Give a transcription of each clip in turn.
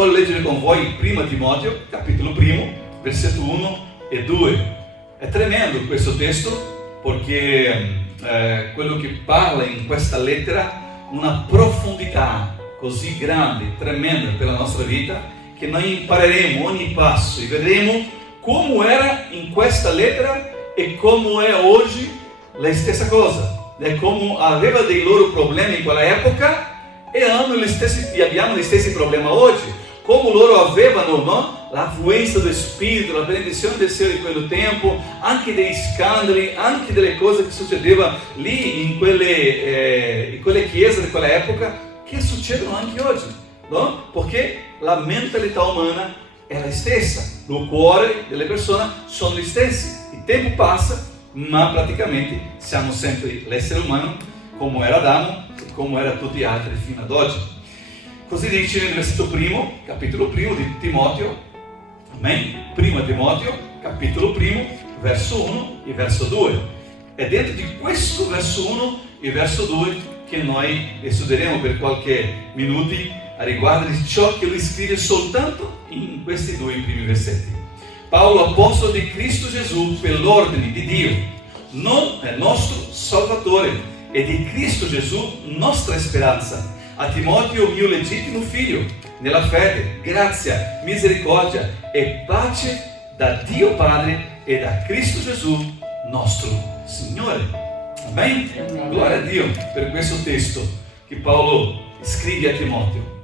voglio leggere con voi Prima Timoteo, capitolo 1, versetto 1 e 2. È tremendo questo testo perché quello che parla in questa lettera una profondità così grande, tremenda per la nostra vita, che noi impareremo ogni passo e vedremo come era in questa lettera e come è oggi la stessa cosa. Come aveva dei loro problemi in quella epoca e abbiamo gli stessi problemi oggi. Come loro avevano, no? L'affluenza del Spirito, la benedizione del Signore di quel tempo, anche degli scandali, anche delle cose che succedevano lì in quelle chiese di quella epoca, che succedono anche oggi, no? Perché la mentalità umana è la stessa, il cuore delle persone sono gli stessi. Il tempo passa, ma praticamente siamo sempre l'essere umano, come era Adamo e come era tutti gli altri fino ad oggi. Così dice nel versetto 1, capitolo 1 di Timoteo, amen? Prima Timoteo, capitolo 1, verso 1 e verso 2. È dentro di questo verso 1 e verso 2 che noi studieremo per qualche minuti a riguardo di ciò che lui scrive soltanto in questi due primi versetti. Paolo, apostolo di Cristo Gesù, per l'ordine di Dio, non è nostro Salvatore, e di Cristo Gesù, nostra speranza. A Timoteo, mio legittimo figlio, nella fede, grazia, misericordia e pace da Dio Padre e da Cristo Gesù, nostro Signore. Amen? Amen. Gloria a Dio per questo testo che Paolo scrive a Timoteo.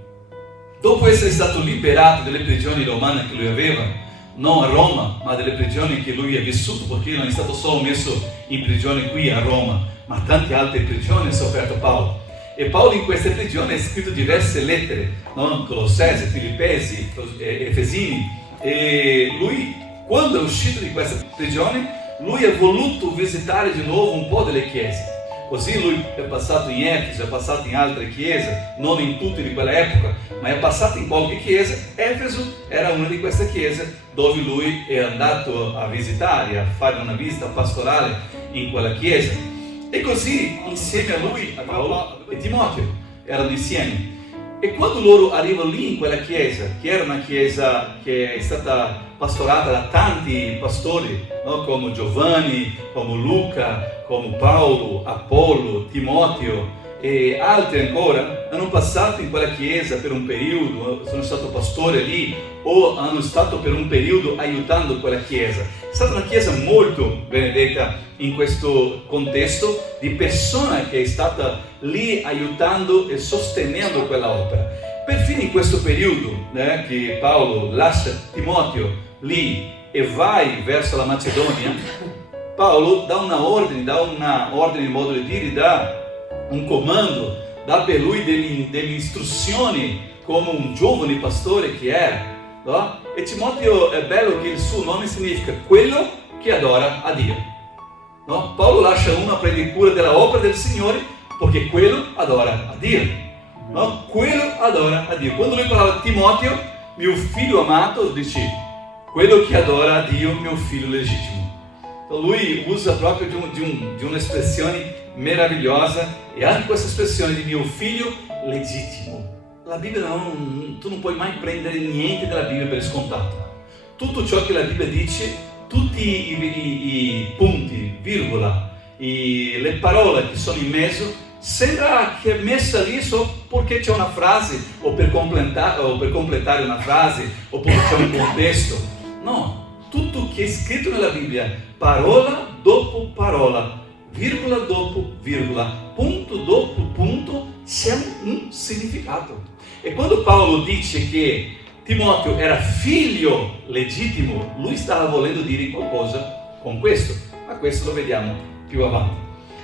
Dopo essere stato liberato dalle prigioni romane che lui aveva, non a Roma, ma delle prigioni che lui ha vissuto, perché non è stato solo messo in prigione qui a Roma, ma tante altre prigioni ha sofferto Paolo. E Paolo in queste prigioni ha scritto diverse lettere, no? Colossesi, Filippesi, Efesini. E lui, quando è uscito di questa prigione, lui ha voluto visitare di nuovo un po' delle chiese. Così lui è passato in Efeso, è passato in altre chiese, non in tutte di quella epoca, ma è passato in qualche chiesa. Efeso era una di queste chiese dove lui è andato a visitare, a fare una visita pastorale in quella chiesa. E così insieme a lui, a Paolo e Timoteo, erano insieme. E quando loro arrivano lì in quella chiesa, che era una chiesa che è stata pastorata da tanti pastori, no? Come Giovanni, come Luca, come Paolo, Apollo, Timoteo e altri ancora, hanno passato in quella chiesa per un periodo, sono stato pastore lì o hanno stato per un periodo aiutando quella chiesa. È stata una chiesa molto benedetta in questo contesto di persona che è stata lì aiutando e sostenendo quella opera. Perfino in questo periodo che Paolo lascia Timoteo lì e vai verso la Macedonia, Paolo dà una ordine in modo di dire, dà un comando, dà per lui delle istruzioni come un giovane pastore che era, no? E Timoteo è bello che il suo nome significa quello che adora a Dio, no? Paolo lascia uno a prendere cura della opera del Signore perché quello adora a Dio, no? Quello adora a Dio. Quando lui parlava a Timoteo, mio figlio amato, dice quello che adora a Dio, mio figlio legittimo. Então lui usa proprio di un'espressione meravigliosa, e anche questa espressione di mio figlio legittimo. La Bibbia tu non puoi mai prendere niente dalla Bibbia per scontato. Tutto ciò che la Bibbia dice, tutti i punti, virgola, le parole che sono in mezzo, sembra che è messa lì solo perché c'è una frase, o per completare una frase, o perché c'è un contesto. No, tutto che è scritto nella Bibbia, parola dopo parola, virgola dopo virgola, punto dopo punto, c'è un significato. E quando Paolo dice che Timoteo era figlio legittimo, lui stava volendo dire qualcosa con questo, ma questo lo vediamo più avanti.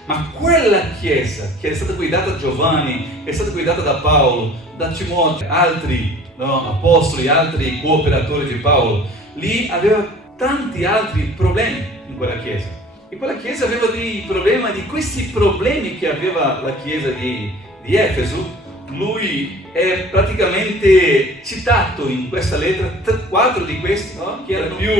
Ma quella chiesa che è stata guidata da Giovanni, è stata guidata da Paolo, da Timoteo, altri apostoli, altri cooperatori di Paolo, lì aveva tanti altri problemi in quella chiesa. E quella chiesa aveva dei problemi, di questi problemi che aveva la chiesa di Efeso, lui è praticamente citato in questa lettera, 4 di questi, no? Che era più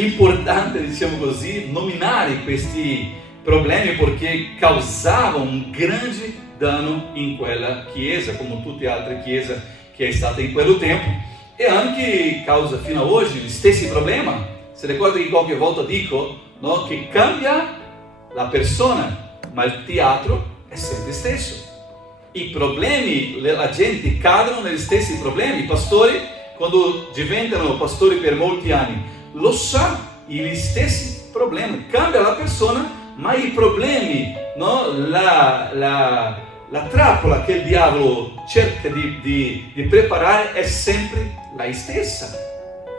importante, diciamo così, nominare questi problemi perché causavano un grande danno in quella chiesa, come tutte le altre chiese che è stata in quel tempo. e anche causa fino ad oggi gli stessi problemi. Si ricorda che qualche volta dico, no, che cambia la persona, ma il teatro è sempre stesso. I problemi, la gente cadono negli stessi problemi. I pastori, quando diventano pastori per molti anni, lo sa, gli stessi problemi. Cambia la persona, ma i problemi, no, la trappola che il diavolo cerca di preparare è sempre la stessa,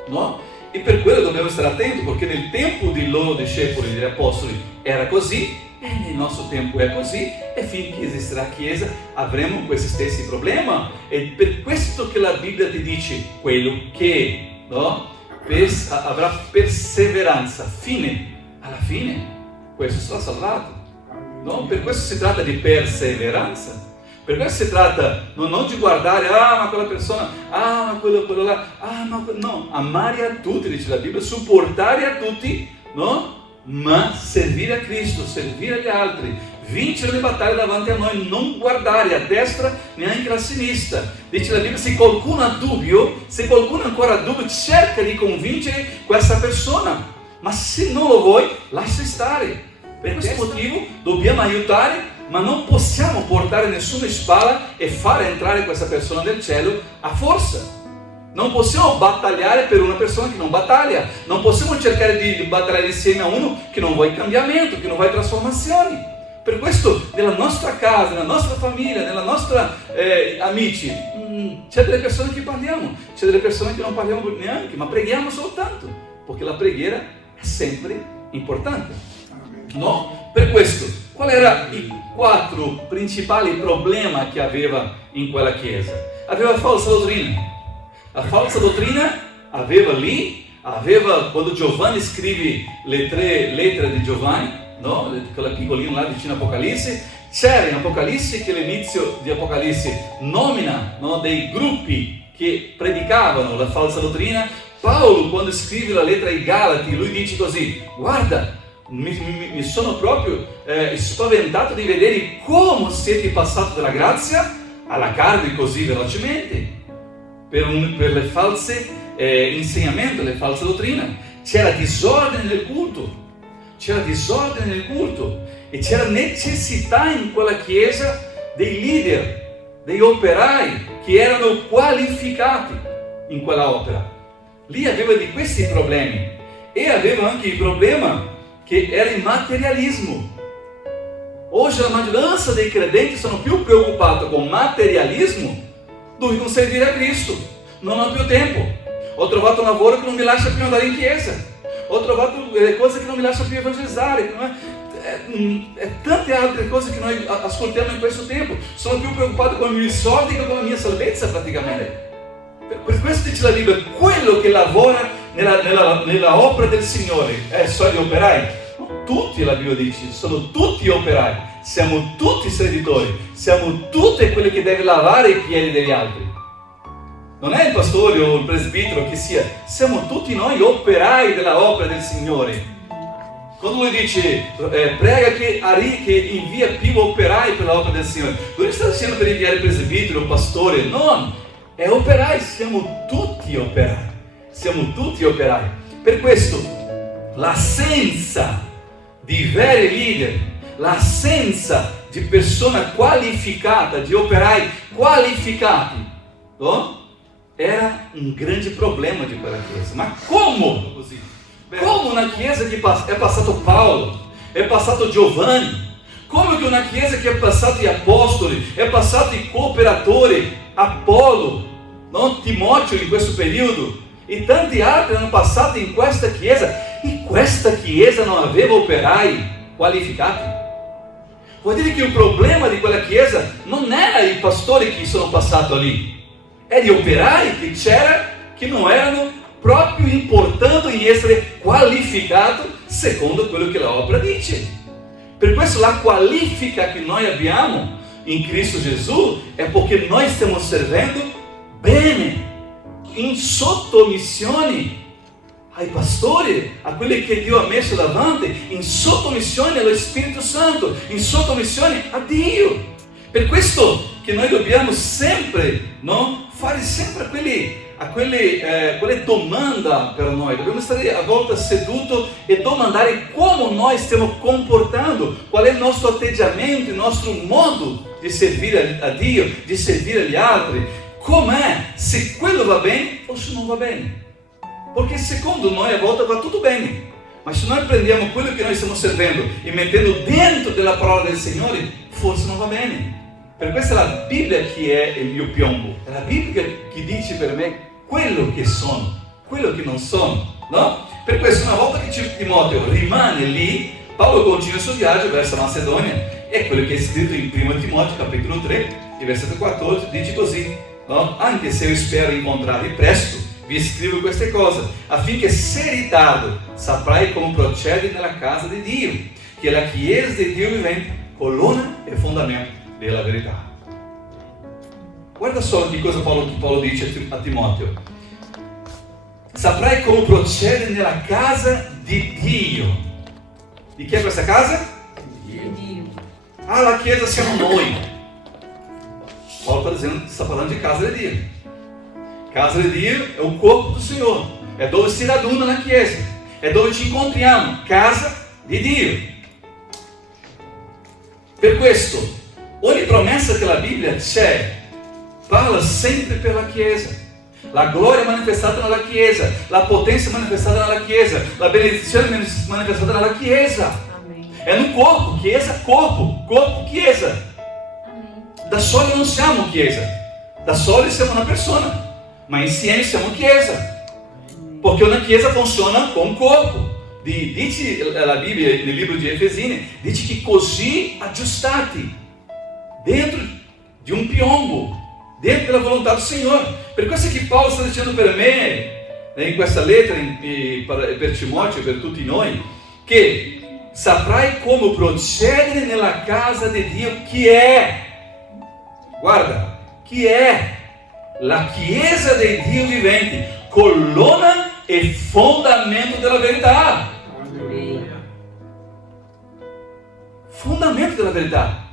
no? E per quello dobbiamo stare attenti, perché nel tempo dei loro discepoli, degli apostoli, era così, e nel nostro tempo è così, e finché esisterà la Chiesa avremo questi stessi problemi. E per questo che la Bibbia ti dice quello che, no, avrà perseveranza alla fine, questo sarà salvato. No? Per questo si tratta di perseveranza. Per questo si tratta non di guardare, ma quella persona, ma quello là, no, amare a tutti, dice la Bibbia, supportare a tutti, no? Ma servire a Cristo, servire agli altri, vincere le battaglie davanti a noi, non guardare a destra neanche a sinistra. Dice la Bibbia, se qualcuno ha dubbio, se qualcuno ancora ha dubbio, cerca di convincere questa persona, ma se non lo vuoi, lascia stare. Per questo motivo dobbiamo aiutare, ma non possiamo portare nessuna spalla e fare entrare questa persona nel cielo a forza. Non possiamo battagliare per una persona che non battaglia. Non possiamo cercare di battagliare insieme a uno che non vuole cambiamento, che non vuole trasformazioni. Per questo nella nostra casa, nella nostra famiglia, nella nostra amici, c'è delle persone che parliamo, c'è delle persone che non parliamo neanche, ma preghiamo soltanto, perché la preghiera è sempre importante. No? Per questo, quali erano i 4 principali problemi che aveva in quella chiesa? Aveva falsa dottrina. La falsa dottrina aveva quando Giovanni scrive le 3 lettere di Giovanni, no? Quella piccolina là vicino all'Apocalisse, c'era in Apocalisse che l'inizio di Apocalisse nomina, no, dei gruppi che predicavano la falsa dottrina. Paolo, quando scrive la lettera ai Galati, lui dice così: guarda, mi sono proprio spaventato di vedere come siete passati dalla grazia alla carne così velocemente per le false insegnamenti, le false dottrine. C'era disordine nel culto, e c'era necessità in quella chiesa dei leader, degli operai che erano qualificati in quella opera. Lì aveva di questi problemi, e aveva anche il problema che era il materialismo. Oggi la maggioranza dei credenti sono più preoccupati con materialismo do che con servire a Cristo. Non ho più tempo. Ho trovato un lavoro che non mi lascia più andare in chiesa. Ho trovato cose che non mi lascia più evangelizzare. E tante altre cose che noi ascoltiamo in questo tempo. Sono più preoccupato con i miei soldi che con la mia salvezza praticamente. Per questo dice la Bibbia, quello che lavora nella opera del Signore sono gli operai. Tutti, la Bibbia dice, sono tutti operai, siamo tutti servitori, siamo tutti quelli che devono lavare i piedi degli altri. Non è il pastore o il presbitero che sia, siamo tutti noi operai della opera del Signore. Quando lui dice prega che invia più operai per l'opera del Signore, lui non sta dicendo per inviare il presbitero o pastore, no, è operai, siamo tutti operai. Siamo tutti operai. Per questo l'assenza di veri leader, l'assenza di persone qualificate, di operai qualificati, no? Era un grande problema di quella chiesa. Ma come così? Come una chiesa che è passato Paolo, è passato Giovanni, come che una chiesa che è passato gli apostoli, è passato i cooperatori, Apollo, no? Timoteo in questo periodo, e tanti altri hanno passato in questa chiesa, e questa chiesa non aveva operai qualificati. Vuol dire che il problema di quella chiesa non era i pastori che sono passati lì, erano gli operai che c'era, che non erano proprio importando in essere qualificati secondo quello che la opera dice. Per questo la qualifica che noi abbiamo in Cristo Gesù è perché noi stiamo servendo bene, in sottomissione ai pastori, a quelli che Dio ha messo davanti, in sottomissione allo Spirito Santo, in sottomissione a Dio. Per questo che noi dobbiamo sempre, no, fare sempre quelle domanda per noi, dobbiamo stare a volte seduto e domandare come noi stiamo comportando, qual è il nostro atteggiamento, il nostro modo di servire a Dio, di servire agli altri, com'è, se quello va bene o se non va bene, perché secondo noi a volte va tutto bene, ma se noi prendiamo quello che noi stiamo servendo e mettendo dentro della parola del Signore, forse non va bene. Per questo è la Bibbia che è il mio piombo, è la Bibbia che dice per me quello che sono, quello che non sono, no? Per questo una volta che Timoteo rimane lì, Paolo continua il suo viaggio verso la Macedonia, e quello che è scritto in 1 Timoteo capitolo 3, versetto 14, dice così, no? Anche se io spero incontrarvi presto, vi scrivo queste cose, affinché se ritardo saprai come procede nella casa di Dio, che è la chiesa di Dio vivente, colonna e fondamento della verità. Guarda solo che cosa Paolo dice a Timoteo. Saprai come procede nella casa di Dio. Di chi è questa casa? Di Dio. Ah, la chiesa siamo noi. Paolo sta parlando di casa di Dio. Casa di Dio è un corpo del Signore, è dove si raduna la chiesa, è dove ci incontriamo, casa di Dio. Per questo ogni promessa che la Bibbia c'è parla sempre per la Chiesa. La gloria manifestata nella Chiesa, la potenza manifestata nella Chiesa, la benedizione manifestata nella Chiesa. Amen. È un corpo, Chiesa, corpo, Chiesa. Amen. Da soli non siamo Chiesa, da soli siamo una persona, ma insieme siamo Chiesa. Perché una Chiesa funziona con un corpo. Dice la Bibbia nel libro di Efesini, dice che così aggiustati dentro di un piombo, dentro della volontà del Signore. Per questo che Paolo sta dicendo per me, in questa lettera per Timoteo e per tutti noi, che saprai come procedere nella casa di Dio, chi è, guarda, chi è la chiesa di Dio vivente, colonna e fondamento della verità. Fondamento della verità.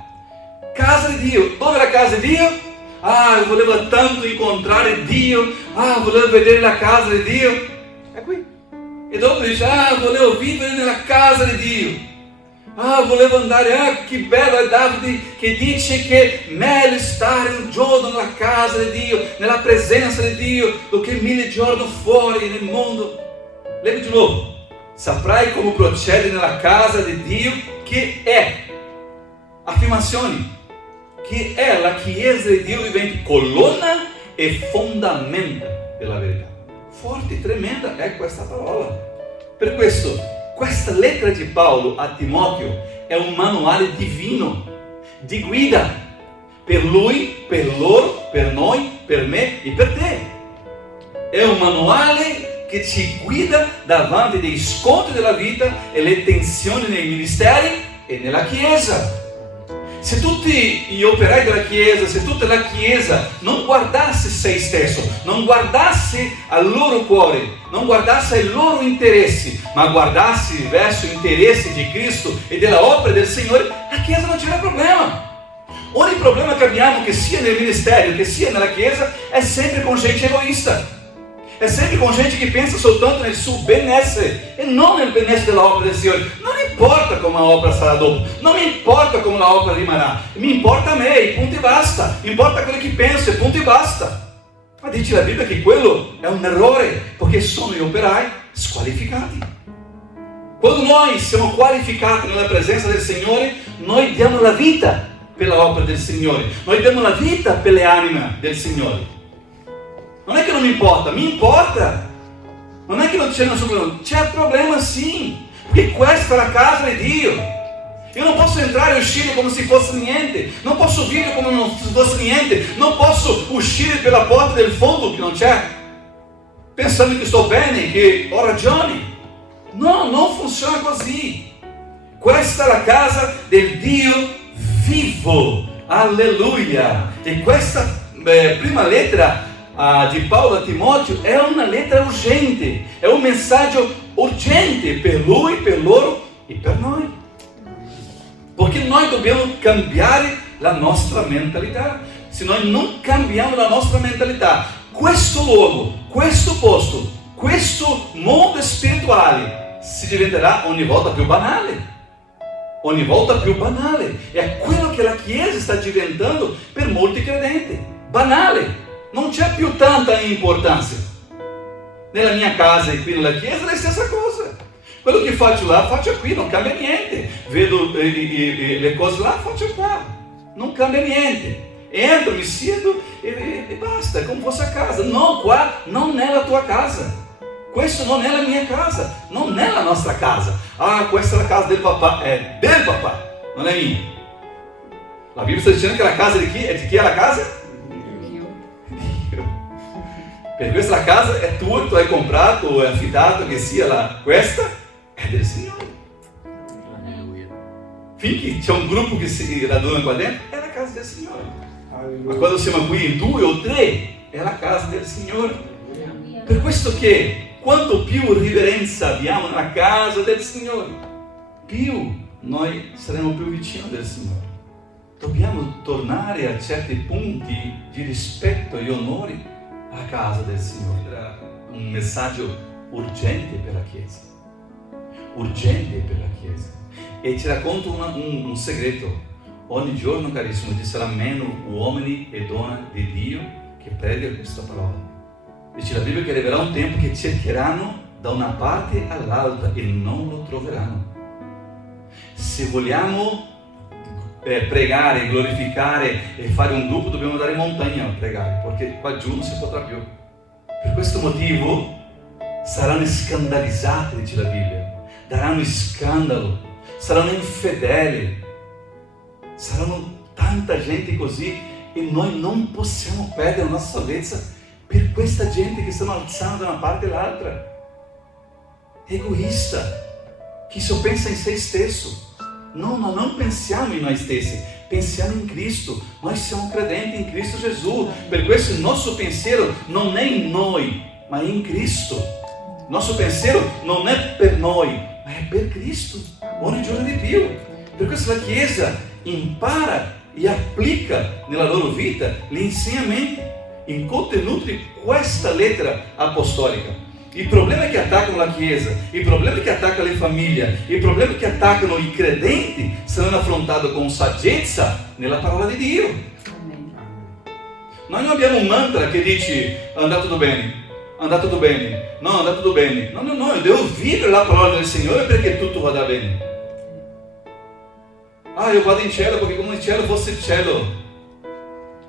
Casa di Dio. Dove è la casa di Dio? Ah, io volevo tanto incontrare Dio. Ah, volevo vedere la casa di Dio. È qui. E dopo dice, ah, volevo vivere nella casa di Dio. Ah, volevo andare, ah, che bello è Davide che dice che è meglio stare un giorno nella casa di Dio, nella presenza di Dio, do che 1000 giorni fuori nel mondo. Leggi di nuovo. Saprai come procede nella casa di Dio, che è, affermazioni, che è la chiesa di Dio vivente, colonna e fondamento della verità. Forte, tremenda è questa parola. Per questo, questa lettera di Paolo a Timoteo è un manuale divino, di guida, per lui, per loro, per noi, per me e per te. È un manuale che ci guida davanti dei scontri della vita e le tensioni nei ministeri e nella Chiesa. Se tutti gli operai della Chiesa, se tutta la Chiesa non guardasse se stesso, non guardasse al loro cuore, non guardasse ai loro interessi, ma guardasse verso gli interessi di Cristo e della opera del Signore, la Chiesa non c'era problema. Ogni problema che abbiamo, che sia nel ministero, che sia nella Chiesa, è sempre con gente egoista. È sempre con gente che pensa soltanto nel suo benessere e non nel benessere dell'opera del Signore. Non importa come l'opera sarà dopo, non mi importa come l'opera rimarrà, mi importa a me, punto e basta, importa quello che penso, punto e basta. Ma dice la Bibbia che quello è un errore, perché sono gli operai squalificati. Quando noi siamo qualificati nella presenza del Signore, noi diamo la vita per l'opera del Signore, noi diamo la vita per le anime del Signore. Non è che non mi importa, mi importa. Non è che non c'è nessun problema, c'è problema sì, perché questa è la casa di Dio. Io non posso entrare e uscire come se fosse niente, non posso vivere come non fosse niente, non posso uscire per la porta del fondo che non c'è, pensando che sto bene, che ho ragione. No, non funziona così. Questa è la casa del Dio vivo, alleluia. E questa prima lettera di Paolo a Timoteo è una lettera urgente, è un messaggio urgente per lui, per loro e per noi, perché noi dobbiamo cambiare la nostra mentalità. Se noi non cambiamo la nostra mentalità, questo luogo, questo posto, questo mondo spirituale si diventerà ogni volta più banale. Ogni volta più banale. È quello che la Chiesa sta diventando per molti credenti. Banale. Non c'è più tanta importanza. Nella mia casa e qui nella Chiesa è la stessa cosa. Quello che faccio là, faccio qui, non cambia niente. Vedo le cose là, faccio qua. Non cambia niente. Entro, mi siedo e basta, è come fosse a casa. No, qua non è la tua casa. Questo non è la mia casa, non è la nostra casa. Ah, questa è la casa del papà, è del papà, non è mia. La Bibbia sta dicendo che la casa di chi è? Di chi è la casa? Dio. Per questo la casa è tua, tu hai comprato o hai affittato, che sia questa è del Signore. Finché c'è un gruppo che si raduna qua dentro, è la casa del Signore. Ma quando siamo qui in 2 o 3, è la casa del Signore. Per questo che quanto più riverenza abbiamo nella casa del Signore, più noi saremo più vicini del Signore. Dobbiamo tornare a certi punti di rispetto e onore alla casa del Signore. Era un messaggio urgente per la Chiesa. Urgente per la Chiesa. E ti racconto un segreto. Ogni giorno, carissimo, ci sarà meno uomini e donne di Dio che predicano questa parola. Dice la Bibbia che arriverà un tempo che cercheranno da una parte all'altra e non lo troveranno. Se vogliamo pregare, glorificare e fare un gruppo, dobbiamo andare in montagna a pregare, perché qua giù non si potrà più. Per questo motivo saranno scandalizzati, dice la Bibbia, daranno scandalo, saranno infedeli, saranno tanta gente così e noi non possiamo perdere la nostra salvezza per questa gente che stanno alzando da una parte all'altra. Egoista, chi solo pensa in se stesso. No, ma non pensiamo in noi stessi, pensiamo in Cristo. Noi siamo credenti in Cristo Gesù. Per questo il nostro pensiero non è in noi, ma è in Cristo. Il nostro pensiero non è per noi, ma è per Cristo, ogni giorno di più. Per questo la Chiesa impara e applica nella loro vita gli insegnamenti, il contenuto di questa lettera apostolica. I problemi che attaccano la Chiesa, i problemi che attaccano le famiglie, i problemi che attaccano i credenti saranno affrontati con saggezza nella parola di Dio. Noi non abbiamo un mantra che dice andà tutto bene, andà tutto bene, no, andà tutto bene. No, io devo vivere la parola del Signore perché tutto vada bene. Ah, io vado in cielo perché come il cielo fosse il cielo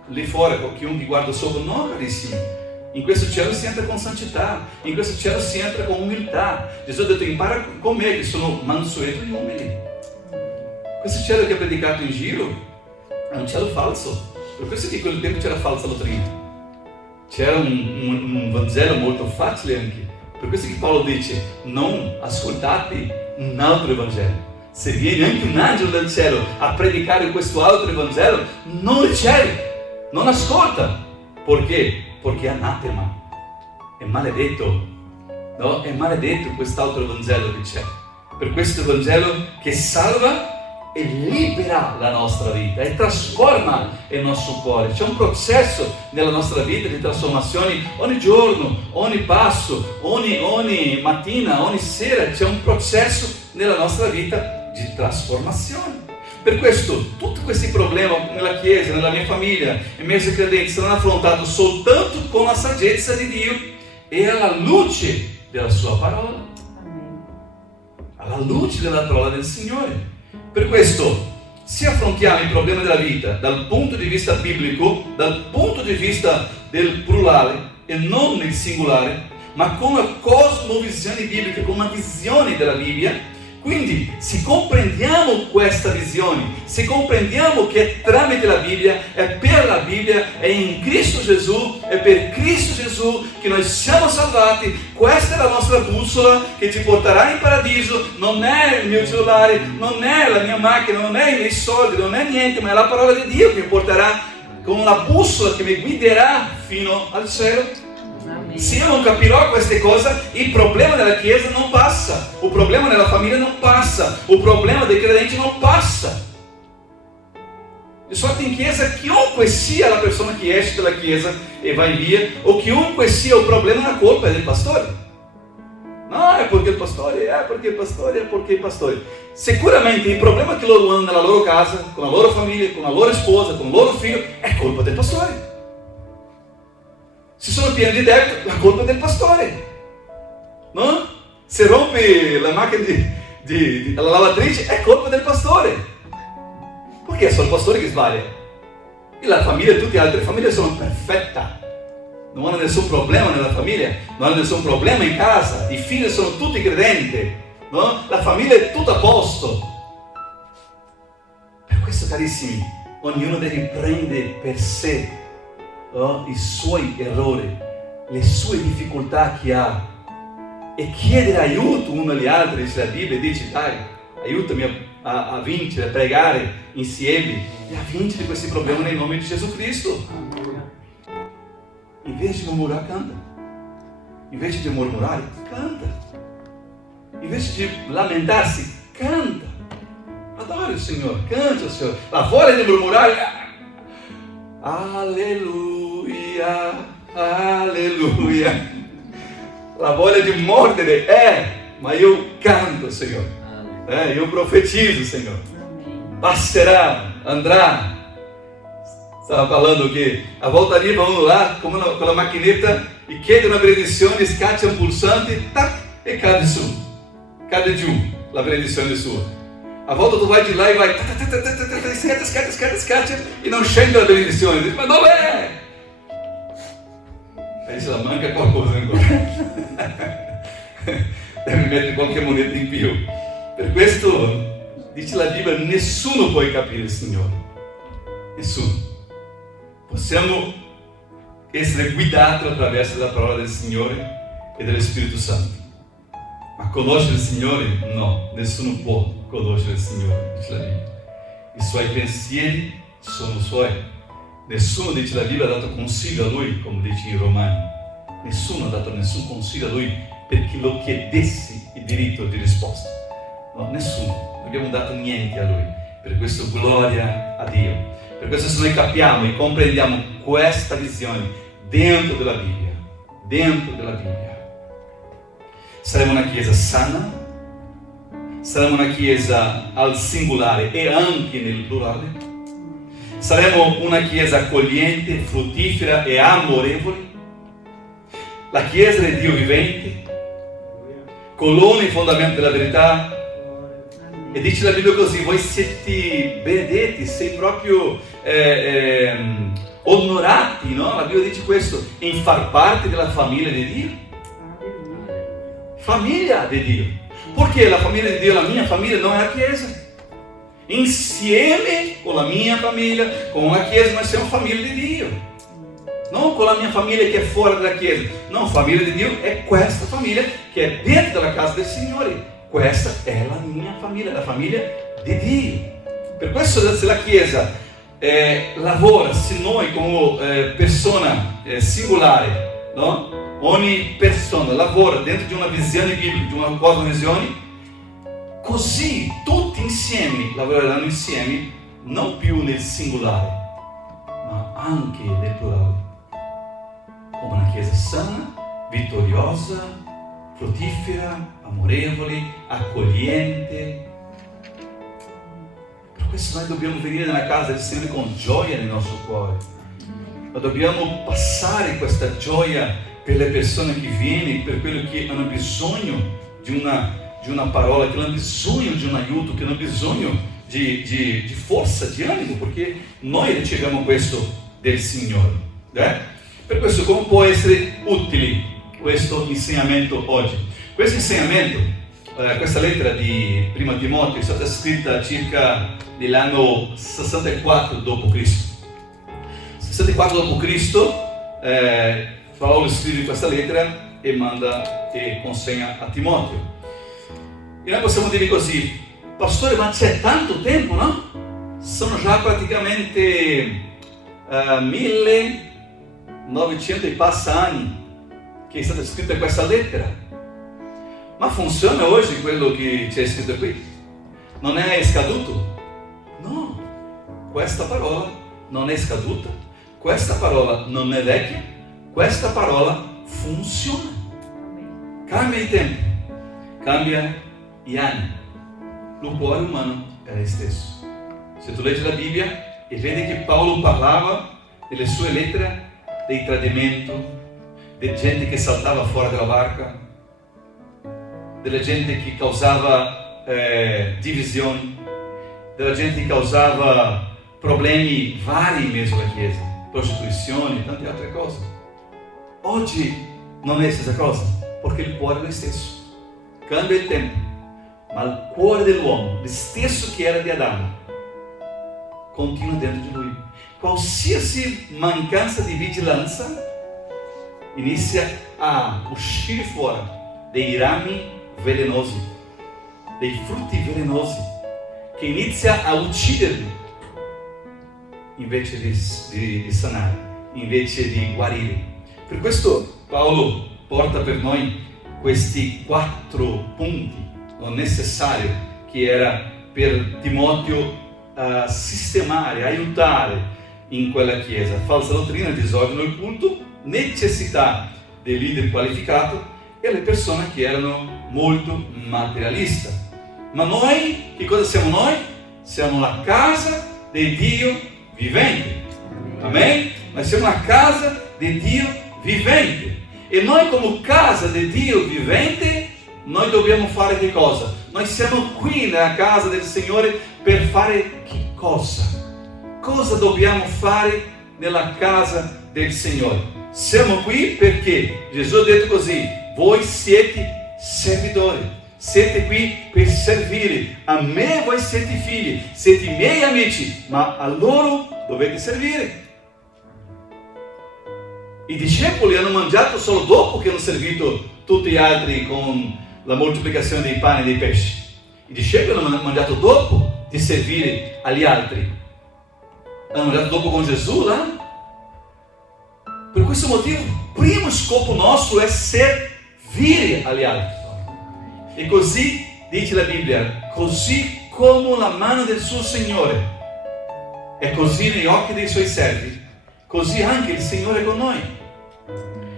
lì fuori, con chiunque guarda sopra. No, carissimi, in questo cielo si entra con santità, in questo cielo si entra con umiltà. Gesù ha detto impara con me che sono mansueto e umile. Questo cielo che ha predicato in giro è un cielo falso. Per questo che in quel tempo c'era falsa dottrina, c'era un Vangelo molto facile anche. Per questo che Paolo dice non ascoltate un altro Vangelo. Se viene anche un angelo del cielo a predicare questo altro Vangelo, non riceve, non ascolta. Perché? Perché è anatema, è maledetto. No? È maledetto quest'altro Vangelo che c'è. Per questo Vangelo che salva e libera la nostra vita e trasforma il nostro cuore. C'è un processo nella nostra vita di trasformazione ogni giorno, ogni passo, ogni mattina, ogni sera. C'è un processo nella nostra vita di trasformazione. Per questo tutti questi problemi nella Chiesa, nella mia famiglia, i miei credenti saranno affrontati soltanto con la saggezza di Dio e alla luce della sua parola. Alla luce della parola del Signore. Per questo, se affrontiamo i problemi della vita dal punto di vista biblico, dal punto di vista del plurale e non nel singolare, ma con una cosmovisione biblica, con una visione della Bibbia, quindi se comprendiamo questa visione, se comprendiamo che tramite la Bibbia, è per la Bibbia, è in Cristo Gesù, è per Cristo Gesù che noi siamo salvati, questa è la nostra bussola che ti porterà in paradiso. Non è il mio cellulare, non è la mia macchina, non è i miei soldi, non è niente, ma è la parola di Dio che mi porterà con la bussola che mi guiderà fino al cielo. Se io non capirò queste cose, il problema della Chiesa non passa, il problema della famiglia non passa, il problema dei credenti non passa. Di solito in chiesa chiunque sia la persona che esce dalla chiesa e va via, o chiunque sia il problema, la colpa è del pastore. No, è perché il pastore, è perché il pastore, è perché il pastore. Sicuramente il problema che loro hanno nella loro casa, con la loro famiglia, con la loro sposa, con il loro figlio, è colpa del pastore. Se sono pieni di debito, la colpa è del pastore. No? Se rompe la macchina la lavatrice, è colpa del pastore. Perché è solo il pastore che sbaglia. E la famiglia e tutte le altre famiglie sono perfette. Non hanno nessun problema nella famiglia, non hanno nessun problema in casa. I figli sono tutti credenti, no? La famiglia è tutta a posto. Per questo, carissimi, ognuno deve prendere per sé, no? I suoi errori, le sue difficoltà che ha, e chiedere aiuto uno agli altri. Dice la Bibbia, dice: dai, aiutami a vincere, a pregare insieme e a vincere questi problemi nel nome di Gesù Cristo. Invece di murmurar, canta. Invece di murmurare, canta. Invece di lamentarsi, canta. Adore il Signore, canta il Signore. La voglia di murmurare, alleluia, alleluia. La voglia di mordere ma io canto, Signore. Io profetizo, Signore. Passerà, andrà. Stava falando che a volta arrivano lá com a maquineta e chiede una benedizione, scaccia un pulsante, tac, e cade su. Cade giù la benedizione sua. A volta tu vai di là e vai, scaccia, e non scende la benedizione. Dice: ma dov'è? Aí se la manca qualcosa ancora. Deve mettere qualche moneta in più. Per questo, dice la Bibbia, nessuno può capire il Signore. Nessuno. Possiamo essere guidati attraverso la parola del Signore e dello Spirito Santo. Ma conoscere il Signore? No, nessuno può conoscere il Signore, dice la Bibbia. I suoi pensieri sono suoi. Nessuno, dice la Bibbia, ha dato consiglio a Lui, come dice in Romani. Nessuno ha dato nessun consiglio a Lui perché lo chiedessi il diritto di risposta. No, nessuno. Non abbiamo dato niente a Lui. Per questo gloria a Dio. Per questo, se noi capiamo e comprendiamo questa visione dentro della Bibbia, saremo una chiesa sana, saremo una chiesa al singolare e anche nel plurale, saremo una chiesa accogliente, fruttifera e amorevole, la chiesa del Dio vivente, colonna e fondamento della verità. E dice la Bibbia così: voi siete benedetti, sei proprio onorati, no? La Bibbia dice questo, in far parte della famiglia di Dio. Famiglia di Dio. Perché la famiglia di Dio, la mia famiglia, non è la Chiesa. Insieme con la mia famiglia, con la Chiesa, noi siamo famiglia di Dio. Non con la mia famiglia che è fuori dalla Chiesa. No, famiglia di Dio è questa famiglia che è dentro la casa del Signore. Questa è la mia famiglia, la famiglia di Dio. Per questo, se la Chiesa lavora, se noi come persona singolare, no? Ogni persona lavora dentro di una visione biblica, di una cosmovisione, così tutti insieme lavoreranno insieme, non più nel singolare, ma anche nel plurale, come una Chiesa sana, vittoriosa, fruttifera, amorevole, accogliente. Per questo noi dobbiamo venire nella casa del Signore con gioia nel nostro cuore. Ma dobbiamo passare questa gioia per le persone che viene, per quelli che hanno bisogno di una parola, che hanno bisogno di un aiuto, che hanno bisogno di forza, di animo, perché noi riceviamo questo del Signore. Per questo, come può essere utile questo insegnamento oggi? Questo insegnamento, questa lettera di Prima Timoteo è stata scritta circa nell'anno 64 d.C. 64 d.C. Paolo scrive questa lettera e manda e consegna a Timoteo. E noi possiamo dire così: pastore, ma c'è tanto tempo, no? Sono già praticamente 1900 e passa anni che è stata scritta questa lettera. Ma funziona oggi quello che c'è scritto qui? Non è scaduto? No. questa parola non è scaduta, questa parola non è vecchia, questa parola funziona. Cambia il tempo, cambia gli anni. Il cuore umano è lo stesso. Se tu leggi la Bibbia e vedi che Paolo parlava nelle sue lettere dei tradimenti, di gente che saltava fuori dalla barca, della gente che causava divisioni, della gente che causava problemi vari in mezzo alla Chiesa, prostituzione e tante altre cose. Oggi non è la stessa cosa, perché il cuore è lo stesso. Cambia il tempo, ma il cuore dell'uomo, lo stesso che era di Adamo, continua dentro di lui. Qualsiasi mancanza di vigilanza inizia a uscire fuori dei rami velenosi, dei frutti velenosi, che inizia a ucciderli invece di sanare, invece di guarire. Per questo Paolo porta per noi questi 4 punti necessari che era per Timoteo sistemare, aiutare in quella chiesa: falsa dottrina, disordine del culto, necessità del leader qualificato e le persone che erano molto materialiste. Ma noi, che cosa siamo noi? Siamo la casa di Dio vivente. Amen? Ma siamo la casa di Dio vivente. E noi come casa di Dio vivente, noi dobbiamo fare che cosa? Noi siamo qui nella casa del Signore per fare che cosa? Cosa dobbiamo fare nella casa del Signore? Siamo qui perché Gesù ha detto così: voi siete servitori, siete qui per servire a me, voi siete figli, siete miei amici, ma a loro dovete servire. I discepoli hanno mangiato solo dopo che hanno servito tutti gli altri con la moltiplicazione dei pani e dei pesci. I discepoli hanno mangiato dopo di servire agli altri. Hanno mangiato dopo con Gesù là. Per questo motivo, il primo scopo nostro è servire agli altri. E così dice la Bibbia: così come la mano del suo Signore è così negli occhi dei suoi servi, così anche il Signore con noi.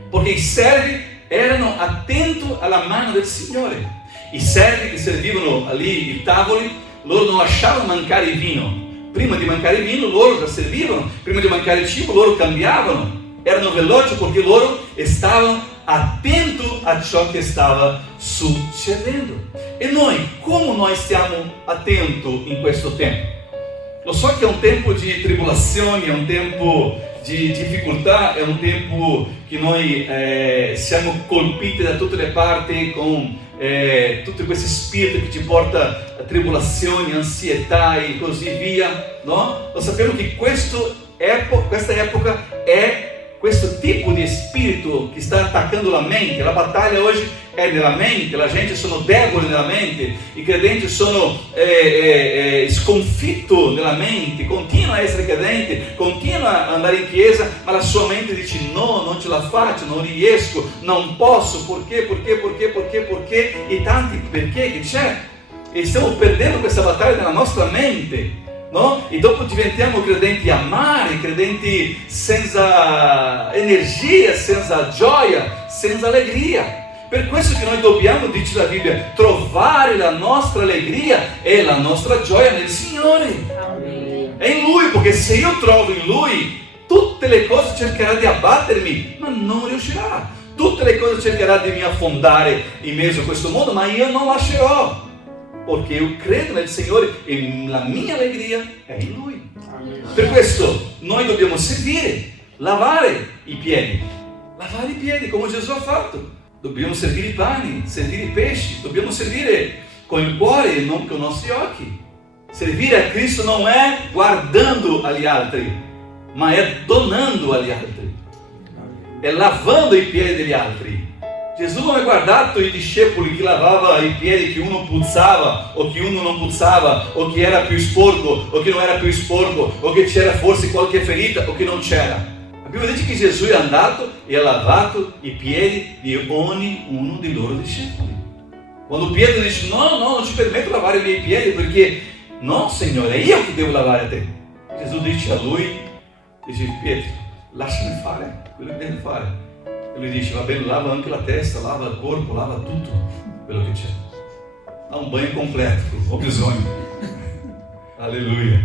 Perché i servi erano attenti alla mano del Signore. I servi che servivano lì i tavoli, loro non lasciavano mancare il vino. Prima di mancare il vino loro già servivano, prima di mancare il cibo loro cambiavano. Erano veloci perché loro stavano attenti a ciò che stava succedendo. E noi, come noi stiamo attenti in questo tempo? Lo so che è un tempo di tribolazioni, è un tempo di difficoltà, è un tempo che noi siamo colpiti da tutte le parti con tutti questi spiriti che ci porta a tribolazioni, ansietà e così via, no? Lo sappiamo che questa epoca è questo tipo di spirito che sta attaccando la mente. La battaglia oggi è nella mente, la gente sono deboli nella mente, i credenti sono sconfitti nella mente, continua a essere credente, continua ad andare in chiesa, ma la sua mente dice no, non ce la faccio, non riesco, non posso, perché, e tanti perché che c'è. E stiamo perdendo questa battaglia nella nostra mente. No? E dopo diventiamo credenti amari, credenti senza energia, senza gioia, senza allegria. Per questo che noi dobbiamo, dice la Bibbia, trovare la nostra allegria e la nostra gioia nel Signore. Amen. È in Lui, perché se io trovo in Lui, tutte le cose cercherà di abbattermi, ma non riuscirà. Tutte le cose cercherà di mi affondare in mezzo a questo mondo, ma io non lascerò. Perché io credo nel Signore e la mia allegria è in Lui. Amen. Per questo noi dobbiamo servire, lavare i piedi come Gesù ha fatto. Dobbiamo servire i pani, servire i pesci, dobbiamo servire con il cuore e non con i nostri occhi. Servire a Cristo non è guardando agli altri, ma è donando agli altri, è lavando i piedi degli altri. Gesù non ha guardato i discepoli che lavava i piedi, che uno puzzava o che uno non puzzava, o che era più sporco o che non era più sporco, o che c'era forse qualche ferita o che non c'era. La Bibbia dice che Gesù è andato e ha lavato i piedi di ognuno dei loro discepoli. Quando Pietro dice no, non ci permetto di lavare i miei piedi, perché no, Signore, è io che devo lavare a te. Gesù dice a lui, dice Pietro, lasciami fare quello che deve fare. E lui dice, va bene, lava anche la testa, lava il corpo, lava tutto quello che c'è. Dà un bagno completo, ho bisogno. Alleluia.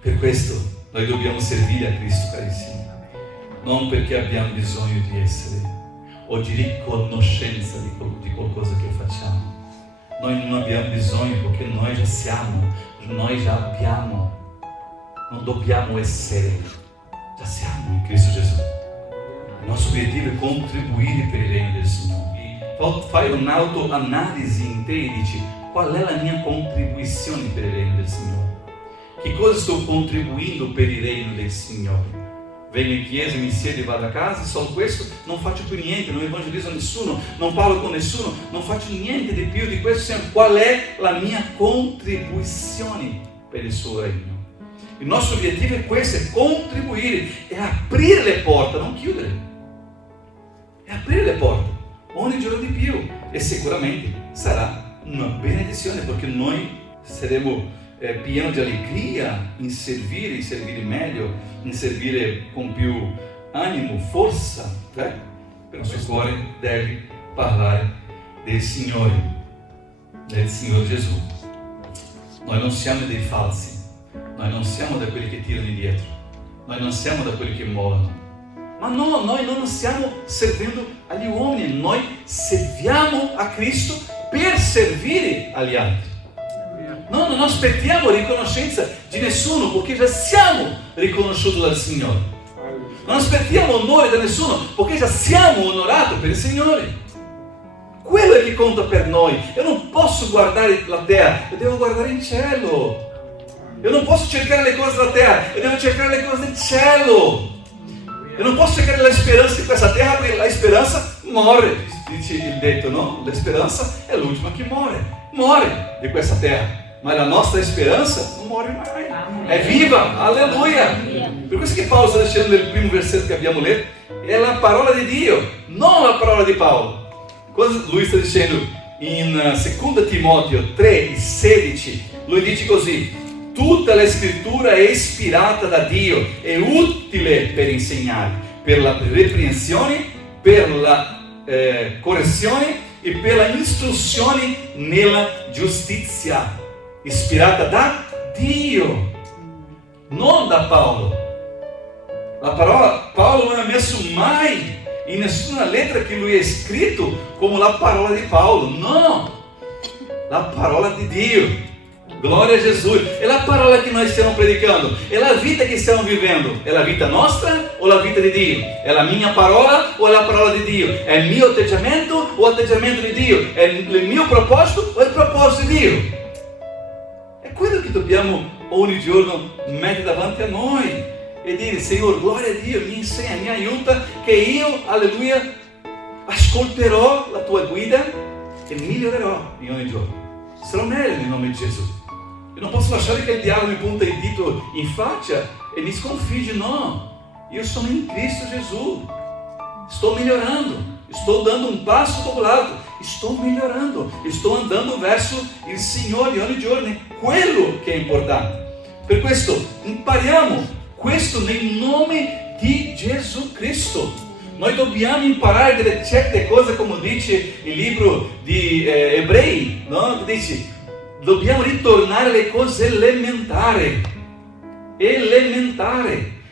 Per questo noi dobbiamo servire a Cristo, carissimi. Non perché abbiamo bisogno di essere o di riconoscenza di qualcosa che facciamo. Noi non abbiamo bisogno perché noi già siamo, noi già abbiamo. Non dobbiamo essere, già siamo in Cristo Gesù. Il nostro obiettivo è contribuire per il regno del Signore. Fai un'autoanalisi in te e dici qual è la mia contribuzione per il regno del Signore. Che cosa sto contribuendo per il regno del Signore? Vengo in chiesa, mi siedo e vado a casa, solo questo, non faccio più niente, non evangelizzo nessuno, non parlo con nessuno, non faccio niente di più di questo. Signore, qual è la mia contribuzione per il suo regno? Il nostro obiettivo è questo, è contribuire, è aprire le porte, non chiudere. È aprire le porte, ogni giorno di più. E sicuramente sarà una benedizione, perché noi saremo pieni di allegria in servire meglio, in servire con più animo, forza, per il nostro cuore deve parlare del Signore Gesù. Noi non siamo dei falsi, noi non siamo da quelli che tirano indietro, noi non siamo da quelli che mollano, ma no, noi non stiamo servindo agli uomini, noi serviamo a Cristo per servire agli altri. No, non aspettiamo riconoscenza di nessuno, perché già siamo riconosciuti dal Signore. Non aspettiamo onore da nessuno, perché già siamo onorati per il Signore. Quello è che conta per noi. Io non posso guardare la terra, io devo guardare il cielo. Io non posso cercare le cose della terra, io devo cercare le cose del cielo. Io non posso cercare la speranza di questa terra, perché la speranza muore, dice il detto, no? La speranza è l'ultima che muore di questa terra. Ma la nostra speranza non muore mai, è viva, alleluia. Per questo che Paolo sta dicendo nel primo versetto che abbiamo letto, è la parola di Dio, non la parola di Paolo. Cosa lui sta dicendo in 2 Timoteo 3,16? Lui dice così: tutta la scrittura è ispirata da Dio, è utile per insegnare, per la riprensione, per la correzione e per la istruzione nella giustizia. Ispirata da Dio, non da Paolo. La parola Paolo non ha messo mai in nessuna lettera che lui ha scritto come la parola di Paolo, no, la parola di Dio. Glória a Gesù. È la parola che noi stiamo predicando, è la vita che stiamo vivendo. È la vita nostra o la vita di Dio? È la mia parola o è la parola di Dio? È il mio atteggiamento o l'atteggiamento di Dio? È il mio proposito o il proposito di Dio? È quello che dobbiamo ogni giorno mettere davanti a noi e dire: Signore, gloria a Dio, mi insegna, mi aiuta, che io, alleluia, ascolterò la tua guida e migliorerò in ogni giorno. Sarò meglio nel nome di Gesù. Io non posso lasciare che il diavolo mi punta il dito in faccia e mi sconfigge, no. Io sono in Cristo Gesù, sto migliorando, sto dando un passo dopo l'altro. Sto migliorando, sto andando verso il Signore ogni giorno, è quello che è importante. Per questo impariamo questo nel nome di Gesù Cristo. Noi dobbiamo imparare delle certe cose, come dice il libro di Ebrei, no? Dice, dobbiamo ritornare alle cose elementari.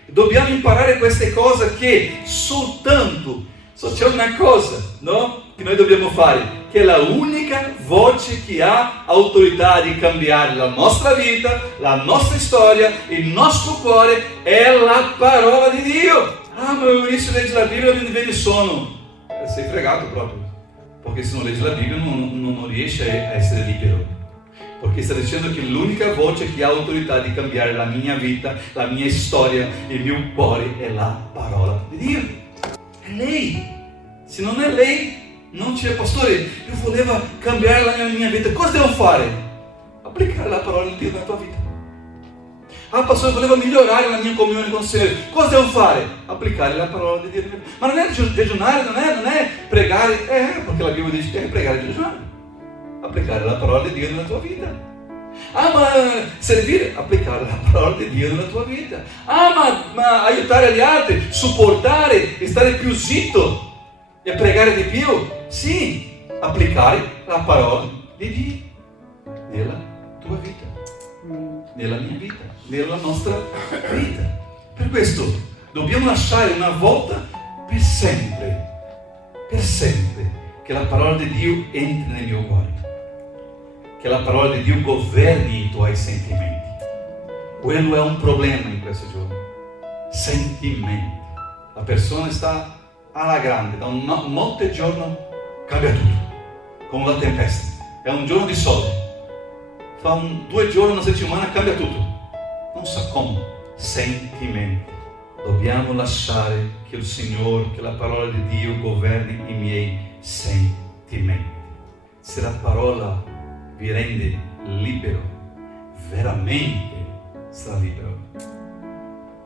Dobbiamo imparare queste cose che soltanto, só c'è una cosa, no? Che noi dobbiamo fare, che è la unica voce che ha autorità di cambiare la nostra vita, la nostra storia, il nostro cuore, è la parola di Dio. Ah, ma io inizio a leggere la Bibbia e mi viene sonno. Sei fregato proprio, perché se non leggi la Bibbia non riesci a essere libero. Perché sta dicendo che l'unica voce che ha autorità di cambiare la mia vita, la mia storia, il mio cuore è la parola di Dio. È lei. Se non è lei, non c'è. Pastore, io volevo cambiare la mia vita, cosa devo fare? Applicare la parola di Dio nella tua vita. Ah, pastore, volevo migliorare la mia comunione con il Signore, cosa devo fare? Applicare la parola di Dio. Ma non è jejuare, non è pregare, perché la Bibbia dice che è pregare e jejuare. Applicare la parola di Dio nella tua vita. Ma servire, applicare la parola di Dio nella tua vita. Ma aiutare gli altri, supportare e stare più zitto e pregare di più. Sì, applicare la parola di Dio nella tua vita, nella mia vita, nella nostra vita. Per questo dobbiamo lasciare una volta per sempre che la parola di Dio entri nel mio cuore, che la parola di Dio governi i tuoi sentimenti. Quello è un problema in questo giorno. Sentimenti. La persona sta alla grande, da un notte e giorno cambia tutto, come la tempesta. È un giorno di sole, fa 2 giorni, una settimana cambia tutto. Non sa come. Sentimenti. Dobbiamo lasciare che il Signore, che la parola di Dio governi i miei sentimenti. Se la parola vi rende libero, veramente sarà libero.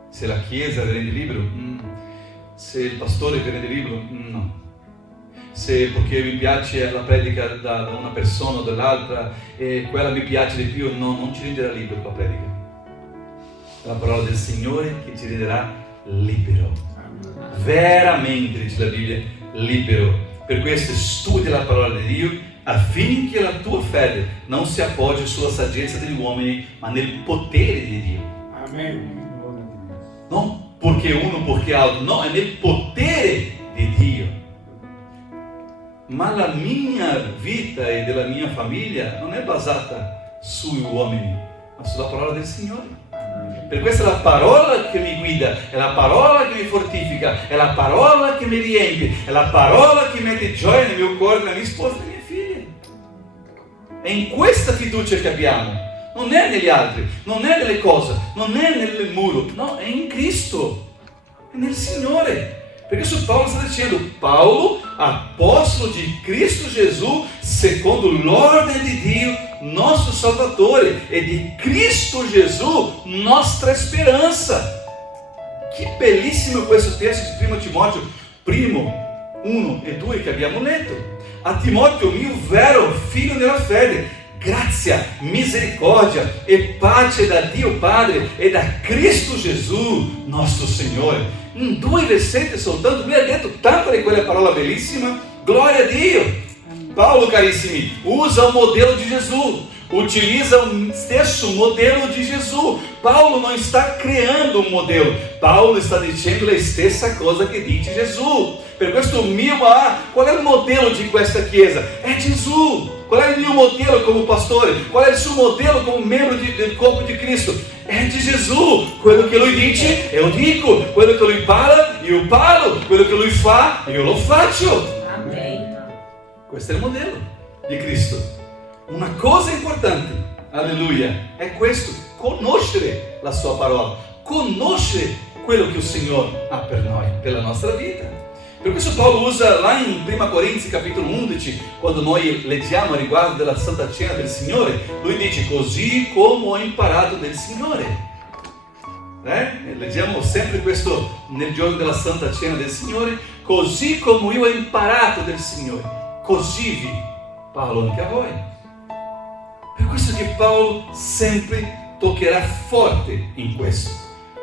Se la Chiesa vi rende libero, se il pastore vi rende libero, no. Se perché vi piace la predica da una persona o dall'altra e quella mi piace di più, no, non ci renderà libero la predica. È la parola del Signore che ci renderà libero. Veramente, dice la Bibbia, libero. Per questo studia la parola di Dio affinché la tua fede non si appoggi sulla saggezza degli uomini, ma nel potere di Dio. Amen. Non perché uno, perché altro, no, è nel potere di Dio. Ma la mia vita e della mia famiglia non è basata sugli uomini, ma sulla parola del Signore. Per questo è la parola che mi guida, è la parola che mi fortifica, è la parola che mi riempie, è la parola che mette gioia nel mio cuore, nella mia sposa e nelle mie figlie. È in questa fiducia che abbiamo, non è negli altri, non è nelle cose, non è nel muro, no, è in Cristo, è nel Signore. Per questo Paolo sta dicendo, Paolo, apostolo di Cristo Gesù, secondo l'ordine di Dio, nostro Salvatore, e di Cristo Gesù, nostra speranza. Que bellissimo questo testo di 1 Timoteo 1 e 2 che abbiamo letto. A Timoteo, mio vero figlio nella fede, grazia, misericórdia e pace da Dio Padre e da Cristo Gesù, nostro Signore. In 2 versetti soltanto, lui ha detto tanta di quella parola bellissima, glória a Dio. Paulo, carissimi, usa o modelo de Jesus, utiliza o stesso modelo de Jesus. Paulo não está criando um modelo, Paulo está dizendo a stessa cosa che dice Gesù. Per questo qual è il modello di questa chiesa? È Gesù. Qual è il mio modello come pastore? Qual è il suo modello come membro del corpo di Cristo? È di Gesù. Quello che lui dice, io dico. Quello che lui parla, io parlo. Quello che lui fa, io lo faccio. Amém. Questo è il modello di Cristo. Una cosa importante, alleluia, è questo: conoscere la sua parola, conoscere quello che il Signore ha per noi, per la nostra vita. Per questo Paolo usa là in 1 Corinzi capitolo 11, quando noi leggiamo a riguardo della Santa Cena del Signore, lui dice, così come ho imparato del Signore. Leggiamo sempre questo nel giorno della Santa Cena del Signore, così come io ho imparato del Signore, così vi parlo anche a voi. Per questo che Paolo sempre toccherà forte in questo.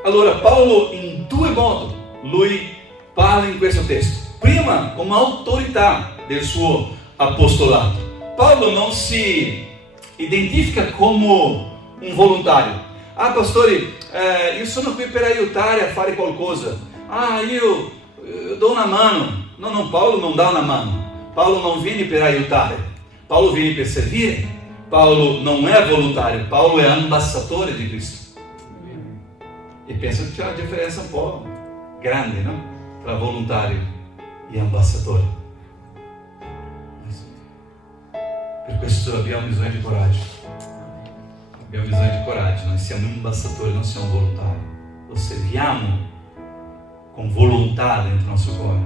Allora Paolo in 2 modi, lui parla in questo testo. Prima come autorità del suo apostolato. Paolo non si identifica come un volontario. Pastore, io sono qui per aiutare a fare qualcosa. Io do una mano. No, Paolo non dà una mano. Paolo non viene per aiutare. Paolo viene per servire. Paolo non è volontario. Paolo è ambasciatore di Cristo. E penso che c'è una differenza un po' grande, no? Tra volontario e ambasciatore. Per questo abbiamo bisogno di coraggio. Abbiamo bisogno di coraggio. Noi siamo ambasciatori, non siamo volontari. Lo serviamo con volontà dentro il nostro cuore,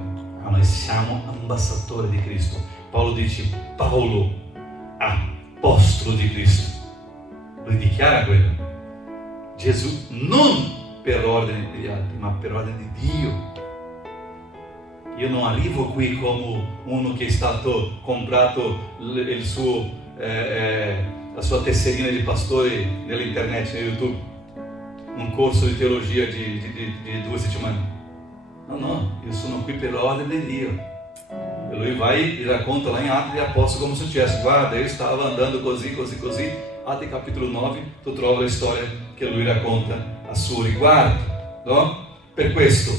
ma noi siamo ambasciatori di Cristo. Paolo dice, Paolo, apostolo di Cristo. Lui dichiara quello. Gesù non per ordine degli altri, ma per ordine di Dio. Io non arrivo qui come uno che è stato comprato il suo a sua tesserina de pastore nella internet, no YouTube, um curso de teologia de 2 settimane. Não, io sono qui per l'ordine di Dio. E lui vai e racconta lá em Atos de Apóstolo como successo. Guarda, eu estava andando così. Até capítulo 9, tu trova a storia che lui racconta a suo riguardo. No? Per questo,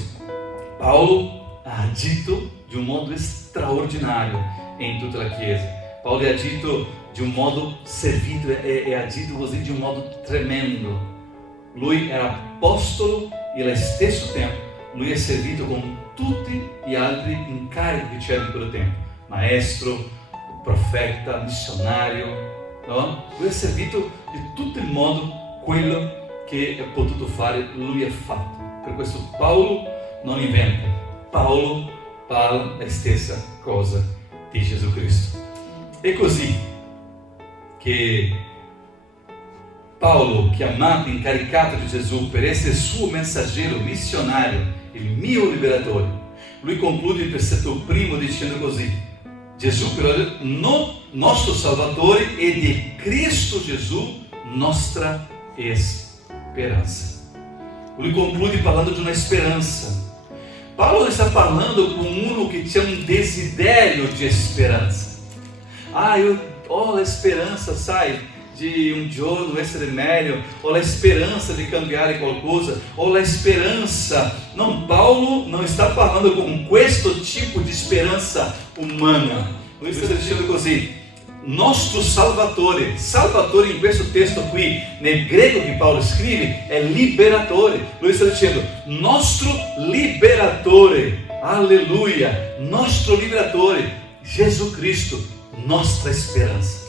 Paolo ha agito de um modo straordinario em tutta la Chiesa. Paolo ha agito de um modo servito, è agito così de um modo tremendo. Lui era apostolo e allo stesso tempo lui è servito con tutti gli altri incarichi che c'erano in quel tempo. Maestro, profeta, missionario, no? Lui è servito di tutto il modo quello che ha potuto fare, lui ha fatto. Per questo Paolo non inventa, Paolo parla la stessa cosa di Gesù Cristo. È così che Paolo, chiamato, incaricato di Gesù per essere suo messaggero, missionario, il mio liberatore, lui conclude il versetto primo dicendo così: Gesù però nostro Salvatore e di Cristo Gesù nostra esperança. Lui conclude parlando de uma esperança. Paulo está falando com uno que tinha um desidério de esperança. A esperança sai de um giorno essere meglio, ou a esperança de cambiare qualcosa, ou a esperança. Não, Paulo não está falando com questo tipo de esperança humana. Lui está dicendo così: nostro Salvatore. Salvatore in questo testo qui, nel greco che Paolo scrive, è liberatore. Lui sta dicendo nostro liberatore. Alleluia. Nostro liberatore, Gesù Cristo, nostra esperança.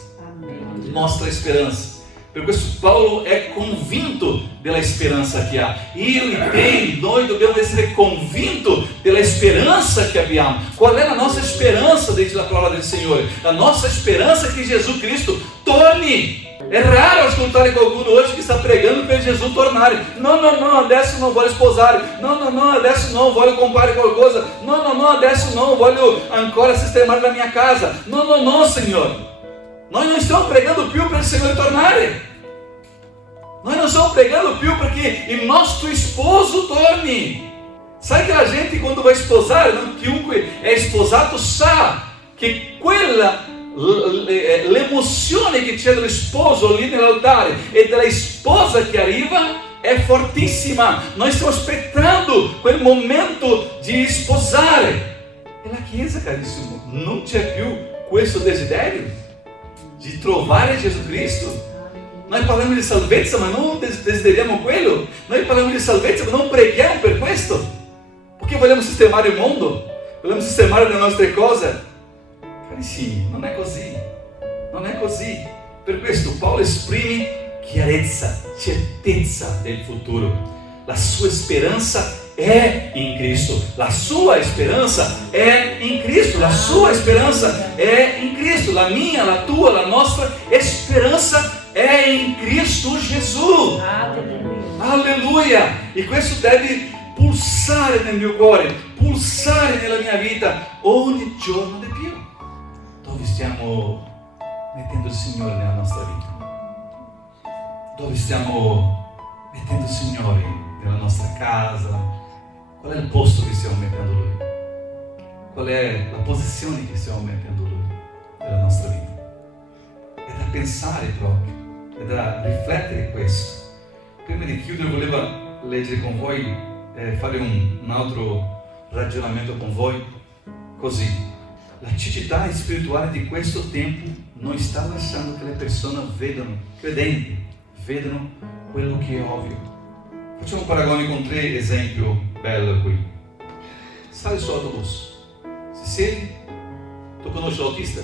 Nostra esperança. Per questo Paolo è convinto della speranza che ha. Io e te, noi dobbiamo essere convinti della speranza che abbiamo. Qual è la nostra speranza desde la parola del Signore? La nostra speranza è che Gesù Cristo torni. É raro ascoltare qualcuno hoje que está pregando per Gesù tornare. Não, adesso não voglio sposare. Não, adesso não voglio comprare qualcosa. Não, adesso não voglio ancora sistemare la mia casa. Não, Signore. Nós não estamos pregando più per il Signore tornare. Nós não estamos pregando più perché il nostro sposo torni. Sai che la gente quando vai sposare, chiunque è sposato sa che quella l'emozione che c'è dello sposo lì nell'altare e della sposa che arriva è fortissima. Noi stiamo aspettando quel momento di sposare. E la Chiesa, carissimo, non c'è più questo desiderio di trovare Gesù Cristo. Noi parliamo di salvezza ma non desideriamo quello. Noi parliamo di salvezza ma non preghiamo per questo, perché vogliamo sistemare il mondo, vogliamo sistemare le nostre cose. Carissimi, non è così. Per questo Paolo esprime chiarezza, certezza del futuro. La sua speranza è in Cristo. La sua speranza è in Cristo. La sua speranza è in Cristo. La mia, la tua, la nostra speranza è in Cristo Gesù. Alleluia. E questo deve pulsare nel mio cuore, pulsare nella mia vita ogni giorno di più. Dove stiamo mettendo il Signore nella nostra vita? Dove stiamo mettendo il Signore nella nostra casa? Qual è il posto che stiamo mettendo Lui? Qual è la posizione che stiamo mettendo Lui nella nostra vita? È da pensare proprio, è da riflettere questo. Prima di chiudere volevo leggere con voi, fare un altro ragionamento con voi, così. La cecità spirituale di questo tempo non sta lasciando che le persone credenti, vedano quello che è ovvio. Facciamo un paragone con 3 esempi belli qui. Sale sull'autobus, si siede, tu conosci l'autista?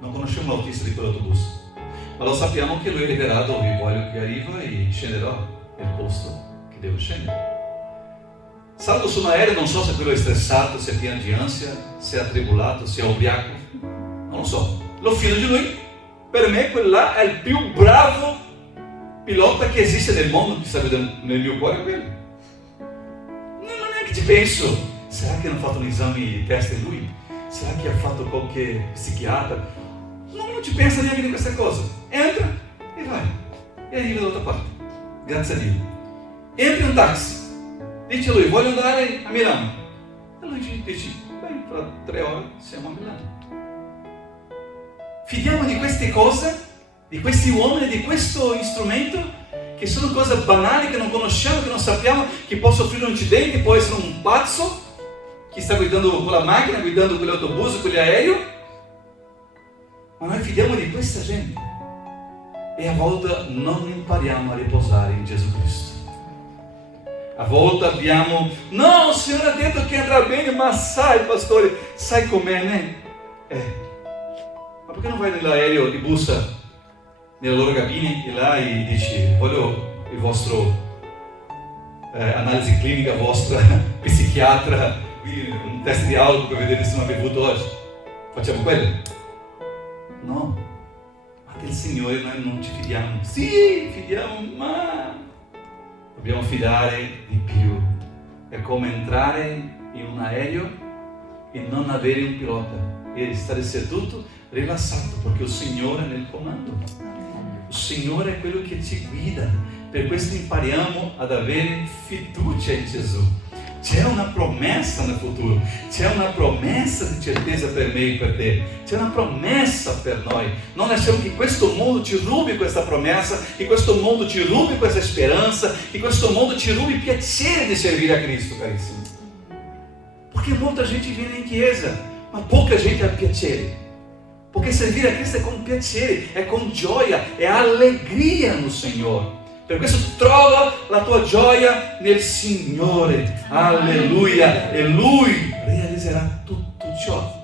Non conosciamo l'autista di quell'autobus, ma lo sappiamo che lui arriverà dove voglio che arriva e scenderà nel posto che devo scendere. Salgo su un aereo, non so se quello è stressato, se è pieno di ansia, se è attribolato, se è ubriaco, non lo so. Lo fido di lui. Per me quella è il più bravo pilota che esiste nel mondo, che sta vedendo nel mio cuore quello. Non è che ci penso, será che hanno fatto un esame di testa in lui? Será che ha fatto qualche psichiatra? Non ci pensa neanche di questa cosa. Entra, e arriva dall'altra parte, grazie a Dio. Entra in un taxi, dice lui, voglio andare a Milano. E lui dice, beh, fra 3 ore siamo a Milano. Fidiamo di queste cose, di questi uomini, di questo strumento, che sono cose banali, che non conosciamo, che non sappiamo, che può soffrire un incidente, può essere un pazzo, chi sta guidando quella macchina, guidando quell'autobus, quell'aereo. Ma noi fidiamo di questa gente. E a volte non impariamo a riposare in Gesù Cristo. A volte abbiamo, no, il Signore ha detto che andrà bene, ma sai, pastore, sai com'è, né? Ma perché non vai nell'aereo di bussa, nella loro cabina, e là e dici, voglio il vostro analisi clinica vostra, psichiatra, un test di alcol per vedere se non ha bevuto oggi. Facciamo quello? No. Ma del Signore noi non ci fidiamo. Sì, fidiamo, ma dobbiamo fidare di più. È come entrare in un aereo e non avere un pilota e stare seduto rilassato, perché il Signore è nel comando. Il Signore è quello che ci guida. Per questo impariamo ad avere fiducia in Gesù. C'è una promessa nel futuro, c'è una promessa di certezza per me e per te, c'è una promessa per noi. Non lasciamo che questo mondo ci rubi questa promessa, che questo mondo ci rubi questa speranza, che questo mondo ci rubi il piacere di servire a Cristo, carissimo. Perché molta gente viene in chiesa, ma poca gente ha piacere. Perché servire a Cristo è con piacere, è con gioia, è allegria no Signore. Per questo trova la tua gioia nel Signore, alleluia, e Lui realizzerà tutto ciò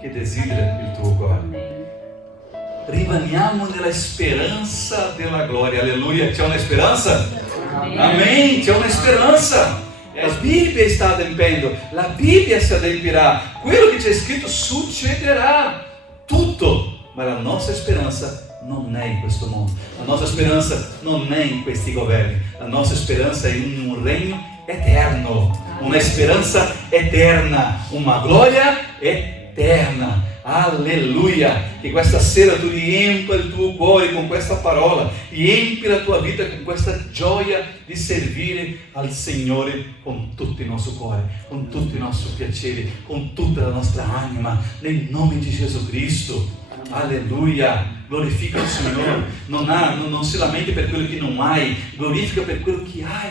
che desidera il tuo cuore. Rimaniamo nella speranza della gloria, alleluia. C'è una speranza? Amém. C'è una speranza. La Bibbia sta adempiendo, la Bibbia si adempirà, quello che c'è scritto succederà, tutto, ma la nostra speranza non è in questo mondo, la nostra speranza non è in questi governi, la nostra speranza è in un regno eterno, una speranza eterna, una gloria eterna. Alleluia! Che questa sera tu riempa il tuo cuore con questa parola, riempi la tua vita con questa gioia di servire al Signore con tutto il nostro cuore, con tutto il nostro piacere, con tutta la nostra anima, nel nome di Gesù Cristo. Alleluia, glorifica il Signore, non si lamenti per quello che non hai, glorifica per quello che hai.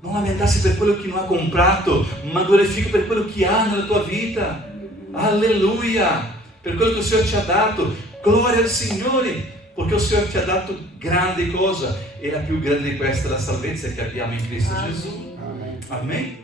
Non lamentarsi per quello che non ha comprato, ma glorifica per quello che ha nella tua vita. Alleluia, per quello che il Signore ci ha dato, gloria al Signore, perché il Signore ci ha dato grande cosa, e la più grande di questa è la salvezza che abbiamo in Cristo Gesù. Amen.